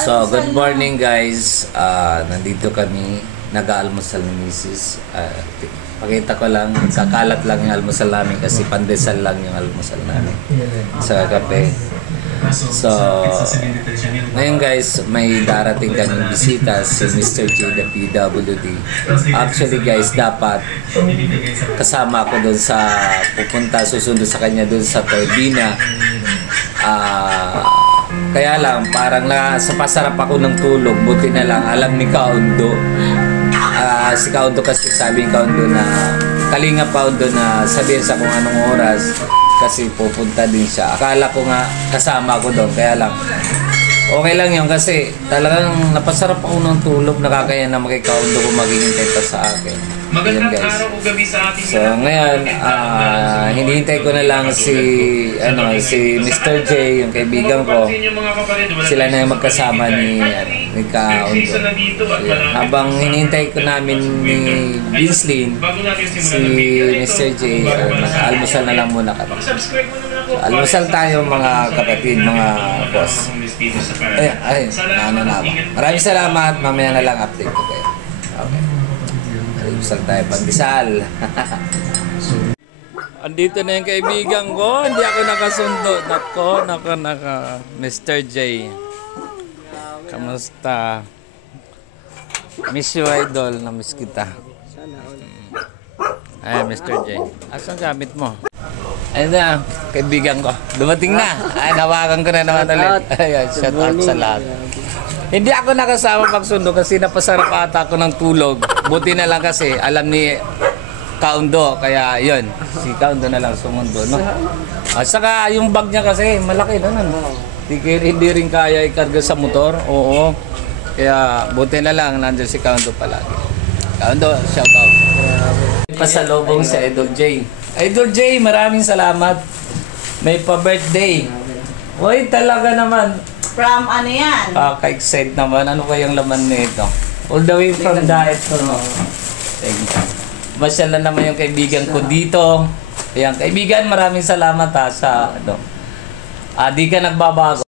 So, good morning guys. Nandito kami, nag-aalmusal ni Mrs. Pakita ko lang, kakalat lang yung almusal namin kasi pandesal lang yung almusal namin sa kape. So, ngayon guys, may darating kaming bisita si Mr. J, the PWD. Actually guys, dapat kasama ako doon sa pupunta, susunod sa kanya doon sa Turbina. Kaya lang, parang sa pasarap ako ng tulog, buti na lang, alam ni Kaundo. Si Kaundo kasi sabi ni Kaundo na, Kalinga Kaundo na sabihin sa kung anong oras, kasi pupunta din siya. Akala ko nga kasama ko doon, kaya lang okay lang yun kasi talagang napasarap ako ng tulog, nakakaya na makikaundo kung maghihintay pa sa akin. Magandang araw o gabi sa ating so ngayon, hinihintay ko na lang si Mr. J, yung kaibigan ko. Sila na yung magkasama ni Kaundo. Habang hinihintay ko namin ni Vincelyn, si Mr. J, almusal na lang muna kami. Almusal tayo mga kapatid, mga boss. Ano na ba? Maraming salamat. Mamaya na lang update ko kayo. Okay. Almusal tayo, pandesal. Andito na yung kaibigan ko. Hindi ako nakasundo. Naka Mr. J. Kamusta? Miss you, idol. Na-miss kita. Ay, Mr. J. Asan gamit mo? Ayun na, kaibigan ko. Dumating na. Ay, nawakan ko na naman ulit. Ayan, shout out sa lahat. Hindi ako nakasama magsundo kasi napasarap ata ako ng tulog. Buti na lang kasi alam ni Kaundo. Kaya yun, si Kaundo na lang sumundo. No? At saka yung bag niya kasi malaki na. Hindi rin kaya ikarga sa motor. Oo. Kaya buti na lang nandiyan si Kaundo palagi. Kaundo, shout out. Pasalubong sa Idol J. Idol J, maraming salamat. May pa-birthday. Uy, talaga naman. From ano yan? Ka-excite naman. Ano kayang laman nito? All the way from diet. Masyal na naman yung kaibigan ko dito. Ayan, kaibigan, maraming salamat sa di ka nagbabago.